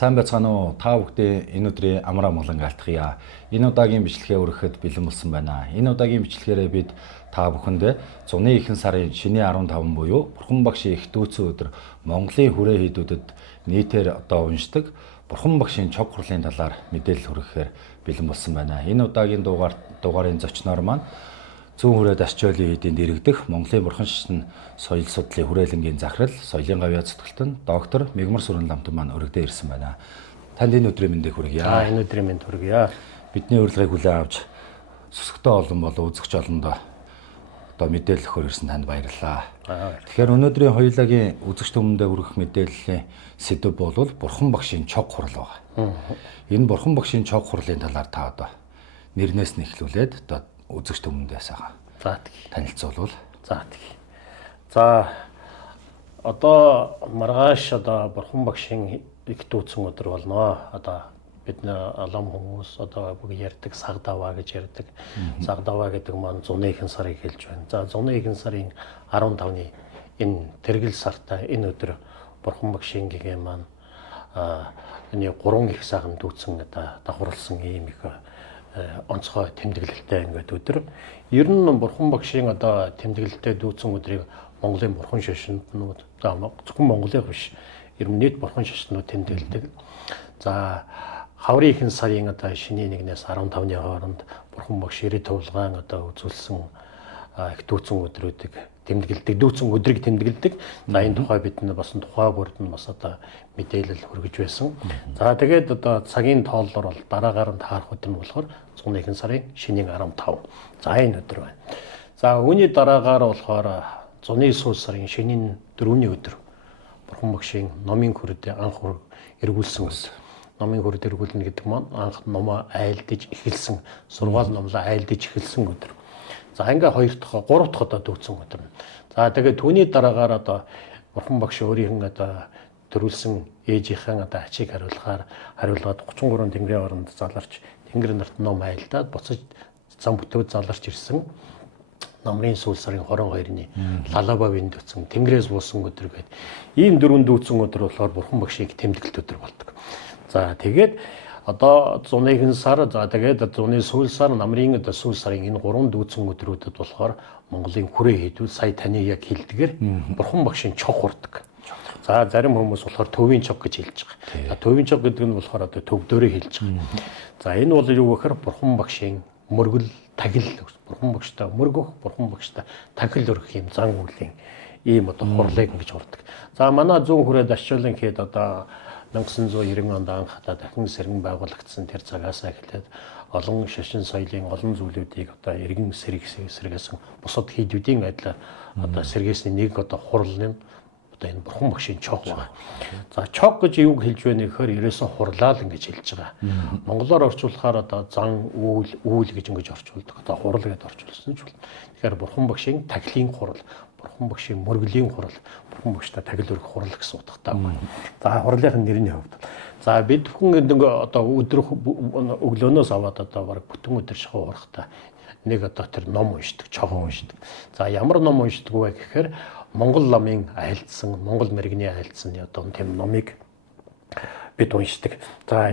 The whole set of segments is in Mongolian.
Сайн байцгаана уу? Та бүхдээ энэ өдрийн амраа монголон алтхая. Энэ удаагийн бичлэгээ өргөхөд бэлэн болсон байна. Энэ удаагийн бичлэгээрээ бид та бүхэндээ зуны ихэнх сарын шинэ 15 буюу Бурхан багшийн их дүүцэн өдөр Монголын хүрээ хийдүүдэд нийтээр уншдаг Бурхан багшийн чог хурлын талаар мэдээлэл хүргэхээр бэлэн болсон байна. Энэ удаагийн дугаарын зочноор маань Зүүн хүрээд Ачаалын эдийн дэрэгдэх Монголын Бурхан шашин соёл судлалын хүрээлэнгийн захирал, соёлын гавьяа зүтгэлтэн доктор Мигмар Сүрэн ламтан маань өргөдөө ирсэн байна. Танд энэ өдрийн мэндийг хүргье. Энэ өдрийн мэнд хүргье. Бидний урилгыг хүлээн авч сүсгтэй олон болон үзэгч олондоо мэдээлэл өгөхөөр ирсэн танд баярлалаа. Тэгэхээр өнөөдрийн хоёулагийн үзэгч түмэндээ хүргэх мэдээллийн сэдэв бол Бурхан багшийн чог хурал байна. Энэ Бурхан багшийн чог хурлын талаар та нэрнээс нь эхлүүлээд үзэгч түмэндээ сайхан танилцуулбал. За одоо маргааш Бурхан багшийн их дүүцэн өдөр болно. Бид алам хүмүүс бүгд ярьдаг сагдаваа гэж ярьдаг. Сагдаваа гэдэг маань зуны ихэнх сарыг хэлж байна. За зуны ихэнх сарын 15-ны энэ тэргэл сартай энэ өдөр Бурхан багшийн гэгээ маань энэ 3 их сайхан дүүцэн давхарлсан ийм их онцгой тэмдэглэлтэй ингээд өдөр. Ер нь Бурхан багшийн тэмдэглэлтэй дүүцэн өдрийг Монголын Бурхан шашинтнууд зөвхөн Монголын биш, ер нь нийт Бурхан шашинтнууд тэмдэглэдэг. За хаврын ихэнх сарын шиний 1-ээс 15-ны хооронд Бурхан багш 90 төвлгаан үзүүлсэн их дүүцэн өдрүүдийг тэмдэглэдэг, дүүцэн өдрийг тэмдэглэдэг. За энэ тухай бид бас тухай бүрд нь бас мэдээлэл хүргэж байсан. За тэгээд цагийн тооллоор бол дараагаар нь таарах өдөр нь болохоор зуны ихэнх сарын шинийн 15. За энэ өдөр байна. За үүний дараагаар болохоор зуны сүүл сарын шинийн 4-ний өдөр Бурхан багшийн номын хүрээд анх эргүүлсэн өдөр. Номын хүрээд эргүүлнэ гэдэг маань анх номоо айлдаж эхэлсэн, сургаал номлоо айлдаж эхэлсэн өдөр. За ингээ 2 дахь 3 дахь дүүцэн өдөр. За тэгээд түүний дараагаар Бурхан багш өөрийнх төрүүлсэн ээжийнхэн ачийг хариулгаад 33 тэнгэрийн оронд заларч тэнгэр нарт ном айлдаад буцаж зам бүтөөд заларч ирсэн. Намрын сүүл сарын 22-ны Лалабавын дүүцэн тэнгэрээс буусан өдөр гээд ийм 4 дүүцэн өдөр болохоор Бурхан багшийн тэмдэглэлт өдөр болдог. За тэгээд зуны ихэнх сар, за тэгээд зуны сүүл сар, намрын сүүл сарын энэ 3 дүүцэн өдрүүдэд болохоор Монголын хүрээ хийдвэл сая таны яг хэлдгээр Бурхан багшийн чог хурдаг. За зарим хүмүүс болохоор төвийн чог гэж хэлж байгаа. Төвийн чог гэдэг нь болохоор төвдөрөө хэлж байгаа. За энэ бол юу гэхээр Бурхан багшийн мөргөл тагил, Бурхан багштай мөргөх, Бурхан багштай тагил өргөх юм зан үйлийн ийм хурлыг ингэж хурдаг. За манай зүүн хүрээд Ачаалын хэд 1990 онд анх дахин сэргэн байгуулагдсан тэр цагаас эхлээд олон шашин соёлын олон зүйлүүдийг иргэн сэргээсэн бусад хийдүүдийн адилаар сэргээсний нэг хурал нь энэ Бурхан багшийн чог байна. За чог гэж юу хэлж байна гэхээр ерөөсөө хурлаа л ингэж хэлж байгаа. Монголоор орчуулахаар зан үйл гэж ингэж орчуулдаг. Хурал гэдээ орчуулсан ч болно. Тэгэхээр Бурхан багшийн тагилын хурал, Бурхан багшийн мөргөлийн хурал, Бурхан багштай тагил өргөх хурал гэсэн утгатай байна. За хурлын нэрний хувьд. За бид бүхэн өдөр өглөөнөөс аваад бараг бүтэн өдөр шахуу урахтаа нэг тэр ном уншдаг, чогоо уншдаг. За ямар ном уншдаг вэ гэхээр Монгол ламын айлдсан, Монгол мэргэний айлдсан тийм номыг бид уншдаг. За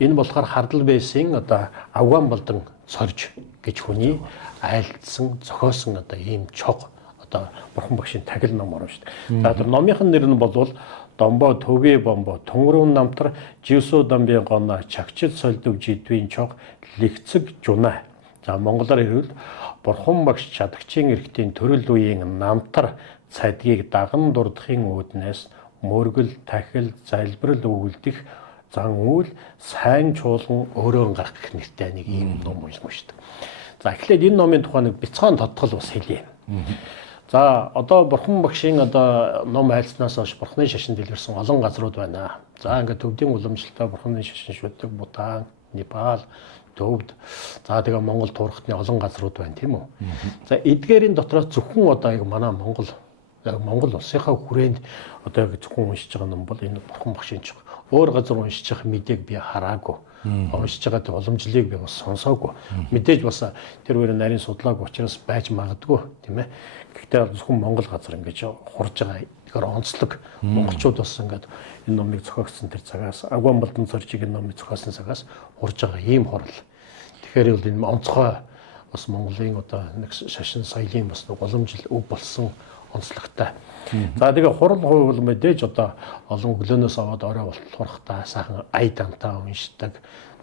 энэ болохоор Хардал Бэйсийн Авгаан болон Сорж гэж хүний айлдсан, зохиосон ийм чог Бурхан багшийн тагил ном уншдаг. За тэр номынхын нэр нь бол Домбо Төви Бомбо Төмрүүн намтар Живсүү дамбын гоноо чагчил сольдов жидвийн чог лэгцэг жуна. За монголоор хэлбэл Бурхан багш чадагчийн эрхтийн төрөл үеийн намтар цадгийг даган дурдахын үүднээс мөргөл, тахил, залбирал өгүүлдэх зан үйл сайн чуулган өөрөө гарах гэх нэртэй нэг ийм ном уншдаг. За эхлээд энэ номын тухай нэг бяцхан тодтол бас хэлье. За Бурхан багшийн ном айлснаас хойш Бурханы шашин дэлгэрсэн олон газрууд байна. За ингээд төвдийн уламжлалтай Бурханы шашин шүтдэг Бутан, Непал, Төвд. За тэгээ Монгол туурхтны олон газрууд байна тийм үү. За эдгээрийн дотроос зөвхөн яг манай Монгол улсынхаа хүрээнд яг зөвхөн уншиж байгаа ном бол энэ Бурхан багшийн чог. Өөр газар уншиж байгаа мэдээг би хараагүй. Уншиж байгаа уламжлалыг би бас сонсоогүй. Мэдээж бас тэр хоёр нарийн судлаагүй учраас байж магадгүй тийм ээ. Гэхдээ зөвхөн Монгол газар ингэж хурж байгаа Тэгэхээр онцлог монголчууд бас ингээд энэ номыг зохиогдсон тэр цагаас Агуан Балдан цоржиг энэ номыг зохиосон цагаас урж байгаа ийм хурал. Тэгэхээр бол энэ онцгой бас Монголын одоо нэг шашин соёлын бас уламжил өв болсон онцлогтой. За тэгээ хурал хувь бол мэдээж одоо олон өглөөнөөс аваад орой болтолхорхтаа сайхан ая дантаа уншдаг.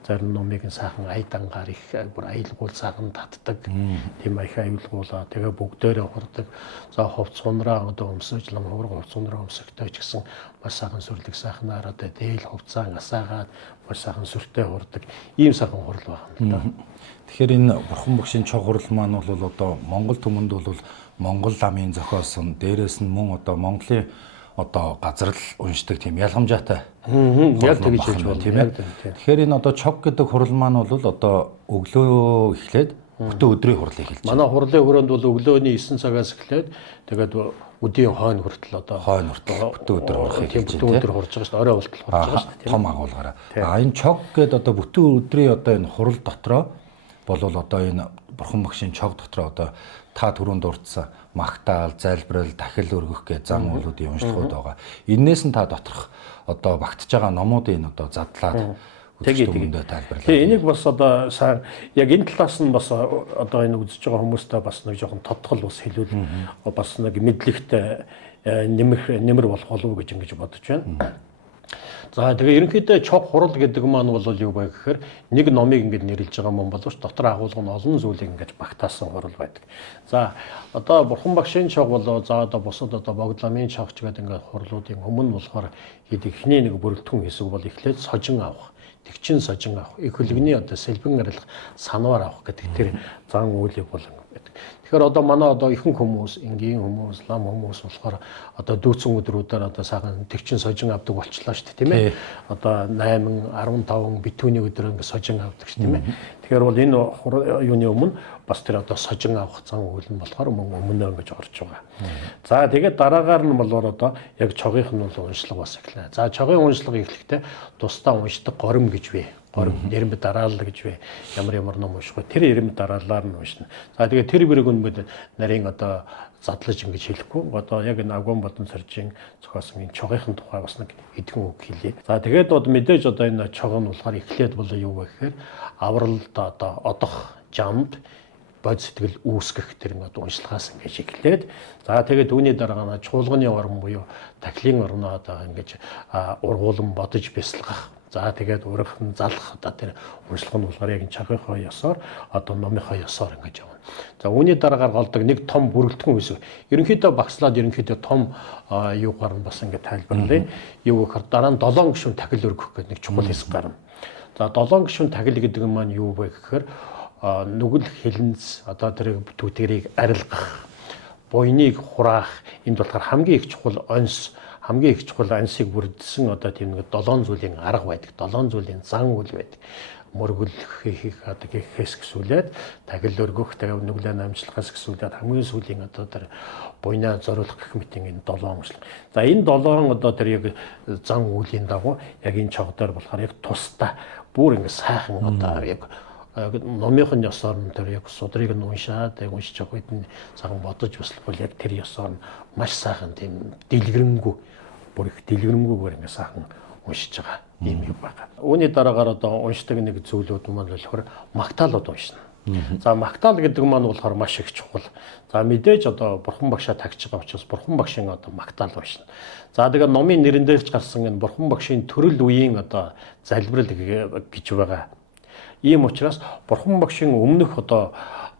Зарим номыг сайхан ая дангаар их бүр аялгуул сайхан татдаг. Тийм их аялгуулаа тэгээ бүгдээрээ хурдаг. За хувц сунраа одоо өмсөж лам хурга хувц сунраа өмсөхтэй ч гэсэн маш сайхан сүрлэг сайхнаар одоо дээл хувцаа асаагаад маш сайхан сүртэй хурдаг. Ийм сайхан хурал байна л да. Тэгэхээр энэ Бурхан Багшийн чог хурал маань бол одоо Монгол түмэнд бол Монгол ламын зохиосон, дээрээс нь мөн одоо Монголын одоо газар л уншдаг тийм ялгамжаатай. Яг тэгж хэлж байна тийм ээ. Тэгэхээр энэ одоо чог гэдэг хурал маань бол одоо өглөө эхлээд бүтэн өдрийн хурлыг хэлж байна. Манай хурлын хүрээнд бол өглөөний 9 цагаас эхлээд тэгээд өдийн хойно хүртэл одоо хойно хүртэл бүтэн өдөр хурахыг хэлж байна. Бүтэн өдөр хурж байгаа шүү дээ. Орой болтол хурж байгаа шүү дээ. Том агуулгаараа. Энэ чог гэдэг одоо бүтэн өдрийн одоо энэ хурал дотроо болвол одоо энэ Бурхан Багшийн чог дотроо одоо та түрүүнд дурдсан магтаал, залбирал, дахил өргөх гэж зан үйлүүдийн уншлагууд байгаа. Эннээс нь та доторх одоо багтж байгаа номуудын одоо задлаад тэгээд тайлбарлаа. Тэгээ энийг бас одоо сайн яг энэ талаас нь бас одоо энэ үзэж байгаа хүмүүстээ бас нэг жоохон тодтгол бас хэлүүл бас нэг мэдлэгтэй нэмэр болох болов уу гэж ингэж бодож байна. За тэгээ ерөнхийдөө чог хурал гэдэг маань бол юу вэ гэхээр нэг номыг ингэж нэрлэж байгаа юм боловч дотор агуулга нь олон зүйлийг ингэж багтаасан хурал байдаг. За одоо Бурхан Багшийн чог болоо за одоо бусад одоо Богдламын чогч гэдэг ингээд хурлуудын өмнө болохоор ихний нэг бүрэлдэхүүн хэсэг бол эхлээд сожин авах, тэгчин сожин авах, их хөлгөний одоо сэлбэн арилах, санвар авах гэдэг тэр зан үйлийг бол байдаг. Тэгэхээр одоо манай одоо ихэнх хүмүүс, энгийн хүмүүс, лам хүмүүс болохоор одоо дүүцэн өдрүүдээр одоо сайхан тэгчин сожин авдаг болчлаа шүү дээ, тийм ээ. Одоо 8, 15 битүүний өдөр ингэ сожин авдаг шүү, тийм ээ. Тэгэхээр бол энэ юуны өмнө бас тэр одоо сожин авах зан үйл нь болохоор өмнөө ингэж орж байгаа. За тэгээд дараагаар нь болохоор одоо яг чогийнх нь бол уншлага бас эхлэв. За чогын уншлага эхлэхдээ тусдаа уншдаг горим гэж бий. Горим нэрмэд дараалал гэж бай. Ямар ном унших вэ? Тэр нэрмэд дараалалаар нь уншина. За тэгээд тэр бэрэг өнбөд нарийн одоо задлаж ингэж хэлэхгүй. Одоо яг энэ Агуан Балдан цоржийн зохиосон энэ чогийнхэн тухай бас нэг эдгэн үг хэлье. За тэгээд мэдээж одоо энэ чог нь болохоор эхлээд бол юу вэ гэхээр авралд одоо одох жамд бод сэтгэл үүсгэх тэр нэг уншлагаас ингэж эхлээд за тэгээд түүний дараа чуулганы орн буюу тахилын орноо одоо ингэж ургуулan бодож бясалгах. За тэгээд урагхан залах одоо тэр уншлага нь болохоор яг чагийнхаа ёсоор одоо номынхаа ёсоор ингэж явна. За үүний дараагаар голдог нэг том бүрэлдэхүүн хэсэг. Ерөнхийдөө багслаад ерөнхийдөө том юугаар нь бас ингэ тайлбарлая. Юу гэхээр дараа нь 7 гишүүн тахил өргөх гэдэг нэг чухал хэсэг гарна. За 7 гишүүн тахил гэдэг нь маань юу вэ гэхээр нүгэл хилэнц одоо тэр түүтгэрийг арилгах, буйныг хураах энд болохоор хамгийн их чухал онс хамгийн их чухал ансыг бүрдсэн одоо тийм нэг 7 зүйлийн арга байдаг. 7 зүйлийн зан үйл байдаг. Мөргөл хийх одоо гэхээс гисүүлээд тахил өргөх, тэгээ нүглээ намжлахаас гисүүлээд хамгийн сүүлийн одоо тэр буйнаа зориулах гэх мэт энэ 7 онцлог. За энэ 7 одоо тэр яг зан үйлийн дагуу яг энэ чогдоор болохоор яг тусдаа бүр ингэ сайхан одоо яг номынхон ёсоор нь тэр яг судрыг нь уншаад яг уншиж явах үед нь сайхан бодож баслахгүй яг тэр ёсоор нь маш сайхан тийм дэлгэрэнгүй бүр их дэлгэрэнгүйгээр ингээ сайхан уншиж байгаа юм юм байна. Үүний дараагаар одоо уншдаг нэг зүйлүүд маань болохоор магтаалууд уншина. За магтаал гэдэг маань болохоор маш их чухал. За мэдээж одоо Бурхан Багшаа тагч байгаа учраас Бурхан Багшийн одоо магтаал уншина. За тэгээ номын нэрэн дээрч гарсан энэ Бурхан Багшийн төрөл үеийн одоо залбирал гэж байгаа. Ийм учраас Бурхан Багшийн өмнөх одоо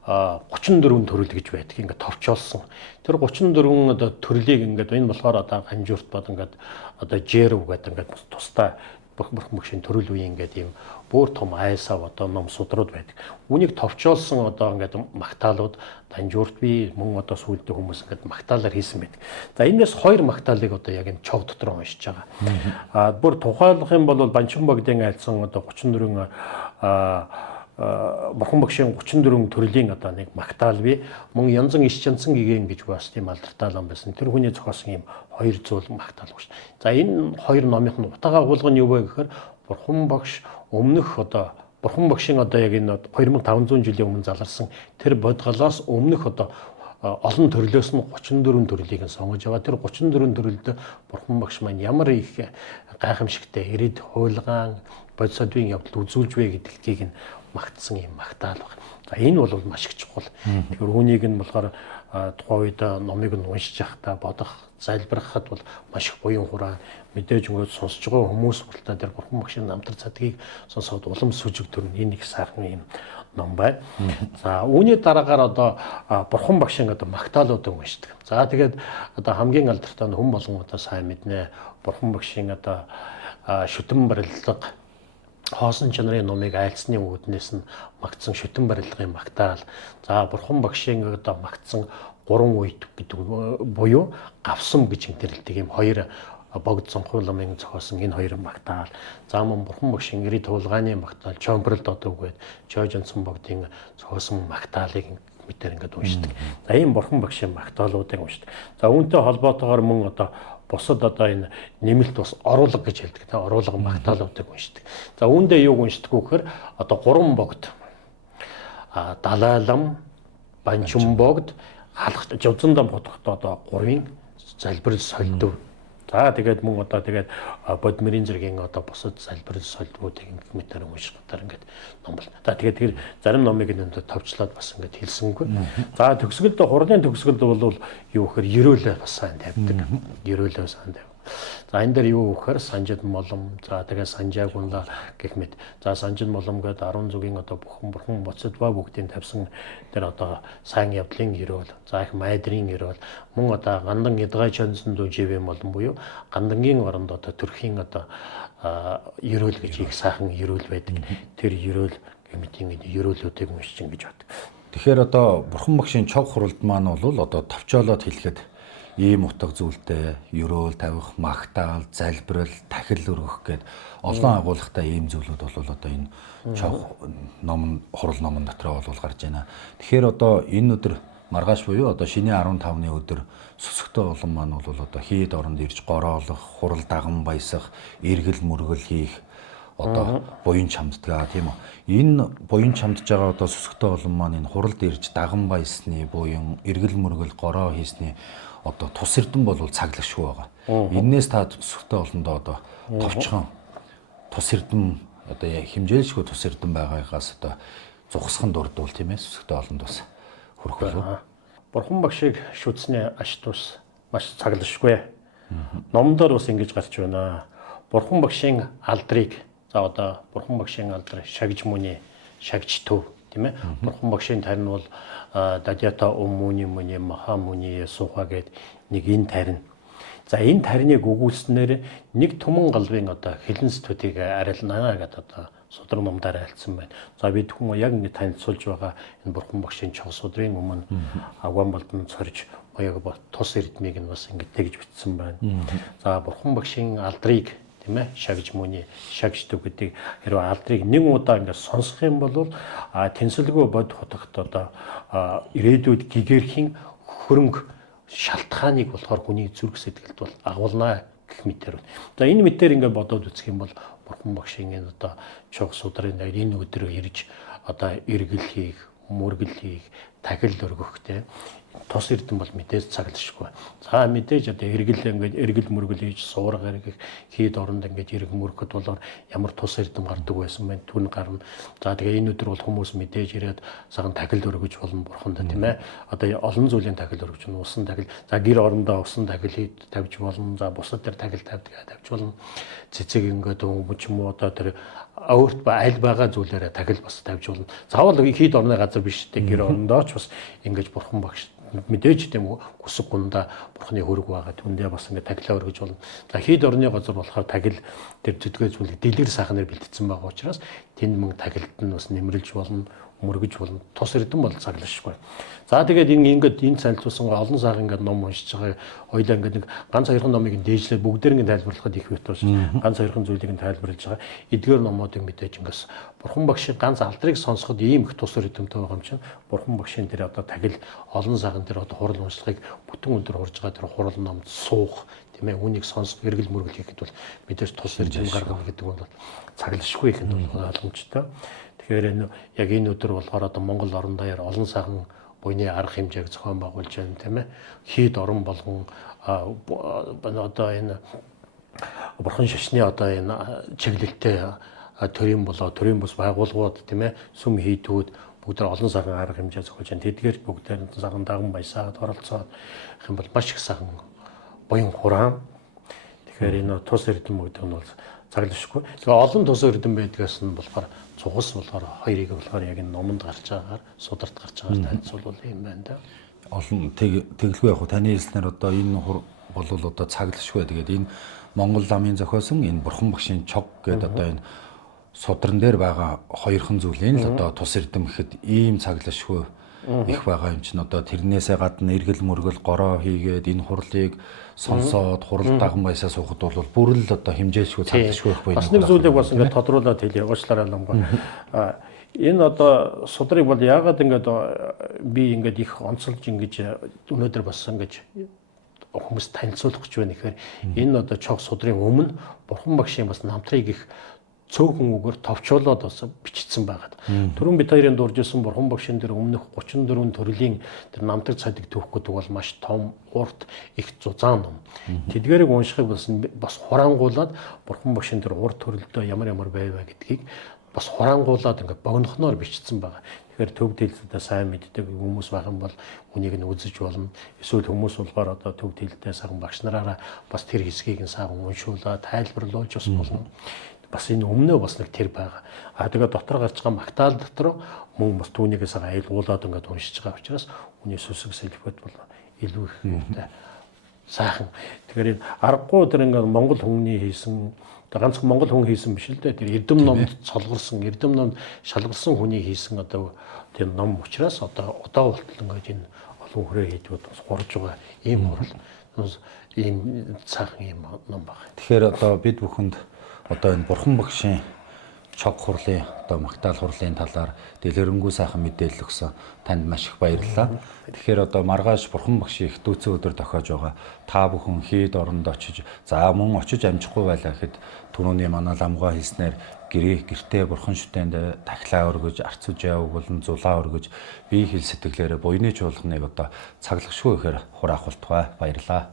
34 төрөл гэж байдаг. Ингээд товчоолсон. Тэр 34 одоо төрлийг ингээд энэ болохоор одоо хамжуурт бод ингээд одоо жэрв гэдэг ингээд тусдаа Бурхан Багшийн төрөл үеийн ингээд ийм бүр том айсаа одоо ном судрууд байдаг. Үнийг товчоолсон одоо ингээд магтаалууд танжуурт би мөн одоо сүүлдээ хүмүүс ингээд магтаалаар хийсэн байдаг. За энэс хоёр магтаалыг одоо яг энэ чог дотор уншиж байгаа. Бүр тухайлах юм бол Банчин Богдын айлсан одоо 34 Бурхан Багшийн 34 төрлийн одоо нэг магтаал бий. Мөн янзан иш чанцан гэгэн гэж бас тийм алдартай лам байсан. Тэр хүний зохиосон юм хоёр зүйл магтаал багш. За энэ хоёр номынх нь утга агуулга нь юу вэ гэхээр Бурхан Багш өмнөх одоо Бурхан Багшийн одоо яг энэ 2500 жилийн өмнө заларсан тэр бодгалоос өмнөх одоо олон төрлөөс нь 34 төрлийг сонгож аваа. Тэр 34 төрлөд Бурхан багш маань ямар их гайхамшигтай ирээд хуйлгаан бодис одвийн явдал үзүүлж вэ гэдгийг нь магтсан юм магтаал баг. За энэ бол маш их чухал. Тэгэхээр үүнийг нь болохоор тухайн үед номыг нь уншиж явахдаа бодох, залбирахад бол маш их буян хураан мэдээж өнгөд сонсож байгаа хүмүүс болтой тэр Бурхан багшийн намтар цадгийг сонсоод улам сүжиг төрн энэ их сайхан юм ном байна. За үүний дараагаар одоо Бурхан багшийн одоо магтаалуудыг уншдаг. За тэгээд одоо хамгийн алдартай нь хүн болгон одоо сайн мэднэ. Бурхан багшийн одоо шүтэн барилга хоосон чанарын номыг айлцны үүднээс нь магтсан шүтэн барилгын магтаал. За Бурхан багшийн одоо магтсан 3 үед гэдэг буюу гавсам гэж нэрлэдэг юм хоёр богд цонхууламын зохиосон энэ хоёр магтаал. За мөн Бурхан багшийн ирээд туулгааны магтаал, Чомбралд одоо үгээд Жожонсон богдын зохиосон магтаалыг мэдээр ингээд уншдаг. За ийм Бурхан багшийн магтаалуудыг уншдаг. За үүнтэй холбоотойгоор мөн одоо бусад одоо энэ нэмэлт бас оруулга гэж хэлдэг. Тэ оруулга магтаалуудыг уншдаг. За үүндээ юуг уншдаг вэ гэхээр одоо 3 богд Далайлам, Банчин богд халах Жавзандам хотогт одоо 3-ын залбирал солидөв. За тэгээд мөн одоо тэгээд Бодмирийн зэргийн одоо бусад залбирал солидгуудыг мэдээр уншихтаар ингээд ном бол. За тэгээд тэр зарим номыг нь товчлоод бас ингээд хэлсэнгүй. За төгсгөлд хурлын төгсгөлд бол юу гэхээр ерөөлөө бас сайн тавьдаг. Ерөөлөө сайн тавь. За энэ дээр юу гэхээр Санжид молом, за тэгээд Санжаагунла гэх мэт. За Санжид молом гэдэг 10 зүгийн одоо бурхан боцодва бүгдийг тавьсан тэр одоо сайн явдлын ерөөл, за их майдрын ерөөл, мөн одоо гандан эдгай чансан дүү живэ молом буюу гандангийн оронд одоо төрхийн одоо ерөөл гэж их сайхан ерөөл байдаг. Тэр ерөөл гэмтийн ерөөлүүдийг уншиж ингэж бат. Тэгэхээр одоо Бурхан багшийн чог хуралд маань бол одоо товчоолоод хэлэхэд ийм утга зүйлтэй ерөөл тавих, магтаал, залбирал, тахил өргөх гэд олон агуулгатай ийм зүйлүүд бол одоо энэ чог ном хурал номон дотроо бол гарч байна. Тэгэхээр одоо энэ өдөр маргааш буюу одоо шинэ 15-ны өдөр сүсгтэй улам маань бол одоо хийд оронд ирж гороолох, хурал даган баясах, эргэл мөргөл хийх одоо буян чамддаг тийм үү. Энэ буян чамдж байгаа одоо сүсгтэй улам маань энэ хуралд ирж даган баясны буян, эргэл мөргөл гороо хийсний одоо тус эрдэм бол цаглагшгүй байгаа. Эннээс та сүсгтэй олондоо одоо товчхон тус эрдэм одоо хэмжээлшгүй тус эрдэм байгаагаас одоо зугсхан дурдвал тийм ээ сүсгтэй олонд бас хүрэх болов. Бурхан багшийг шүтсний аш тус маш цаглагшгүй. Номдоор бас ингэж гарч байна. Бурхан багшийн алдрыг за одоо Бурхан багшийн алдар шагж мөний шагж төв тийм ээ. Бурхан багшийн тарин бол Дадята Оммуни мөний Маха мөний Сууха гэд нэг энэ тарин. За энэ тариныг өгүүлснээр нэг түмэн галвын одоо хилэн сэтгүүдийг арилнаа гэдэг одоо судраг номдаар айлцсан байна. За бид хүмүүс яг ингэ танилцуулж байгаа энэ Бурхан багшийн чог судрын өмнө Авган болдон цорж яг тус эрдмийг нь бас ингэ тэгж бичсэн байна. За Бурхан багшийн алдрыг тийм ээ шагж мөний шагж төв гэдэг хэрвээ алдрыг нэг удаа ингээд сонсох юм бол тэнцэлгүй бод хотогт одоо ирээдүйд гэгэрхийн хөрөнгө шалтгааныг болохоор хүний зүрх сэтгэлд бол агуулна гэх мэтээр. За энэ мэтээр ингээд бодоод үзэх юм бол Бурхан багшийн энэ одоо чог судрын энэ өдрөө ирж одоо эргэл хийх, мөргөл хийх, тахил өргөхтэй тус эрдэм бол мэдээж цаглашгүй. За мэдээж одоо эргэл мөргөл хийж суурга эргэх хийд оронд ингээд эргэл мөргөхөд бол ямар тус эрдэм гардаг байсан бэ? Түн гарна. За тэгээ энэ өдөр бол хүмүүс мэдээж ирээд цагаан тахил өргөж болно бурханд тийм ээ. Одоо олон зүйлийн тахил өргөж нь усан тахил. За гэр орондоо усан тахил тавьж болно. За бусад дээр тахил тавьж болно. Цэцэг ингээд өмч юм уу одоо тэр өөрт аль байгаа зүйлээрээ тахил бас тавьж болно. Заавал хийд орны газар биш дээ гэр орондоо ч бас ингэж бурхан багш мэдээж тийм үү гүсэг гундаа бурхны хөрөг байгаа түндээ бас ингээд тагилаа өргөж болно. За хийд орны газар болохоор тагил тэр зүтгээ зүйлийг дэлгэр сайхнаар бэлтгэсэн байгаа учраас тэнд мөн тагилд нь бас нэмрэлж болно, мөргөж болно. Тус эрдэм бол цаглашгүй. За тэгээд ингээд энэ цайлтуулсан олон сайхан ингээд ном уншиж байгаа хоёлаа ингээд нэг ганц хоёрхан номыг дээжлээд бүгдээр ингээд тайлбарлахад их бит болж ганц хоёрхан зүйлийг нь тайлбарлаж байгаа. Эдгээр номуудыг мэдээж ингээс бурхан багшийн ганц алдрыг сонсоход ийм их тус эрдэмтэй байгаа юм чинь бурхан багшийн тэр одоо тагил олон сайхан тэр одоо хурал уншлагыг бүтэн өндөр хурж байгаа тэр хурал номд суух тийм ээ үүнийг сонсох эргэл мөргөл хийхэд бол мэдээж тус эрдэм гаргах гэдэг нь бол цаглашгүй ихэнд бол ойлгомжтой. Тэгэхээр яг энэ өдөр болохоор одоо Монгол орон даяар олон сайхан буйны арга хэмжээг зохион байгуулж байна тийм ээ. Хийд орон болгон одоо энэ бурхан шашны одоо энэ чиглэлтэй төрийн бус байгууллагууд тийм ээ, сүм хийдүүд бүгд олон цагаан арга хэмжээ зохиож байна. Тэдгээр бүгдээр цагаан даган баясаад оролцоод их юм бол маш их сайхан буян хураан. Тэгэхээр энэ тус эрдэм гэдэг нь бол цаглашгүй. Тэгээ олон тус эрдэм байдгаас нь болохоор цугас болохоор хоёрыг болохоор яг энэ номонд гарч байгаагаар, сударт гарч байгаагаар танилцуулбал юм байна да. Олон тэглгүй яг таны хэлснээр одоо энэ бол одоо цаглашгүй. Тэгээд энэ Монгол ламын зохиосон энэ бурхан багшийн чог гэдэг одоо энэ судран дээр байгаа хоёрхан зүйлийн л одоо тус эрдэм гэхэд ийм цаглашгүй их байгаа юм чинь одоо тэрнээсээ гадна эргэл мөргөл гороо хийгээд энэ хурлыг сонсоод хурал даган баясаа суухад бол бүр л одоо хэмжээшгүй цаглашгүй байхгүй. Бас нэг зүйлийг бас ингээд тодруулаад хэлье уучлаарай Ламгой. Энэ одоо судрыг бол яагаад ингээд би ингээд их онцолж ингэж өнөөдөр бас ингэж хүмүүс танилцуулах гэж байна гэхээр энэ одоо чог судрын өмнө бурхан багшийн бас намтрыг их цөөхөн үгээр товчуулаад бас бичигдсэн байгаад. Түрүүн бид хоёрын дурж исэн бурхан багшийн дээр өмнөх 34 төрлийн тэр намтраг цадыг түүх гэдэг бол маш том, урт, их зузаан ном. Тэдгээрийг уншихыг бас хураангуулад бурхан багшийн тэр урт төрөлдөө ямар байваа гэдгийг бас хураангуулад ингээд богинохноор бичсэн байгаа. Тэгэхээр төв дэлхийдээ сайн мэддэг хүмүүс байх юм бол үнийг нь үзэж болно. Эсвэл хүмүүс болохоор одоо төв дэлхийдээ сайхан багш нараараа бас тэр хэсгийг нь сайхан уншуулаад тайлбарлуулж бас болно. Бас энэ өмнөө бас нэг тэр байгаа. Тэгээ дотор гарч байгаа магтаал дотор мөн бас түүнийгээс айлгуулад ингээд уншиж байгаа учраас үний сүсэг сэлбэт бол илүү их сайхан. Тэгэхээр энэ аргагүй тэр ингээд Монгол хүмүүний хийсэн ганцхан Монгол хүн хийсэн биш л дээ. Тэр эрдэм номд шалгарсан хүний хийсэн одоо тэр ном учраас одоо болтол ингээд энэ олон хүрээ хийдгүүд бас гурж байгаа ийм хурал. Ийм сайхан ийм ном байна. Тэгэхээр одоо бид бүхэнд одоо энэ бурхан багшийн чог хурлын одоо магтаал хурлын талаар дэлгэрэнгүй сайхан мэдээлэл өгсөн танд маш их баярлалаа. Тэгэхээр одоо маргааш бурхан багшийн их дүүцэн өдөр тохиож байгаа та бүхэн хийд оронд очиж мөн очиж амжихгүй байлаа гэхэд түрүүний манай Ламгой хэлснээр гэртээ бурхан шүтээнд тахилаа өргөж, арц үжээ өгүүлэн зулаа өргөж бие хэл сэтгэлээрээ буйны чуулганыг одоо цаглагшгүй ихээр хураах болтугай. Баярлалаа.